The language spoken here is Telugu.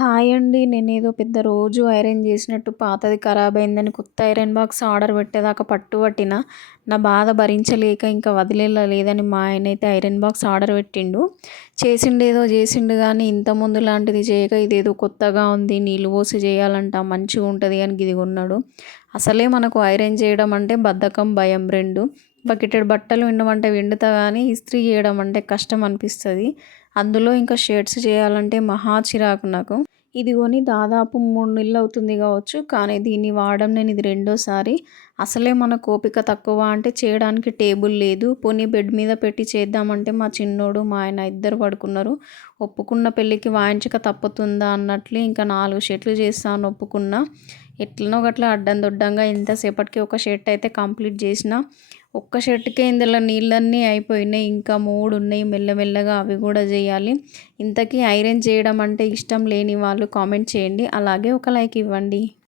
హాయ్ అండి. నేను ఏదో పెద్ద రోజు ఐరన్ చేసినట్టు పాతది ఖరాబ్ అయిందని కొత్త ఐరన్ బాక్స్ ఆర్డర్ పెట్టేదాకా పట్టు పట్టిన నా బాధ భరించలేక ఇంకా వదిలేలా లేదని మా ఆయన అయితే ఐరన్ బాక్స్ ఆర్డర్ పెట్టిండు. చేసిండు ఏదో చేసిండు కానీ ఇంత ముందు లాంటిది చేయక ఇదేదో కొత్తగా ఉంది నీళ్ళు పోసి చేయాలంట మంచిగా ఉంటుంది అని ఇది కొన్నాడు అసలే మనకు ఐరన్ చేయడం అంటే బద్ధకం భయం రెండు. బకెటెడ్ బట్టలు విండమంటే విండుతా కానీ ఇస్త్రీ చేయడం అంటే కష్టం అనిపిస్తుంది. అందులో ఇంకా షర్ట్స్ చేయాలంటే మహా చిరాకు నాకు. ఇది కొని దాదాపు మూడు నెలలు అవుతుంది కావచ్చు కానీ దీన్ని వాడడం నేను ఇది రెండోసారి. అసలే మన కోపిక తక్కువ అంటే చేయడానికి టేబుల్ లేదు. పోనీ బెడ్ మీద పెట్టి చేద్దామంటే మా చిన్నోడు మా ఆయన ఇద్దరు పడుకున్నారు. ఒప్పుకున్న పెళ్ళికి వాయించక తప్పుతుందా అన్నట్లు ఇంకా నాలుగు షర్ట్లు చేస్తాను ఒప్పుకున్నా. ఎట్లనో గట్లా అడ్డం దొడ్డంగా ఇంతసేపటికి ఒక షర్ట్ అయితే కంప్లీట్ చేసిన. ఒక్క షర్ట్కే ఇందులో నీళ్ళన్నీ అయిపోయినాయి. ఇంకా మూడు ఉన్నాయి మెల్లమెల్లగా అవి కూడా చేయాలి. ఇంతకీ ఐరన్ చేయడం అంటే ఇష్టం లేని వాళ్ళు కామెంట్ చేయండి. అలాగే ఒక లైక్ ఇవ్వండి.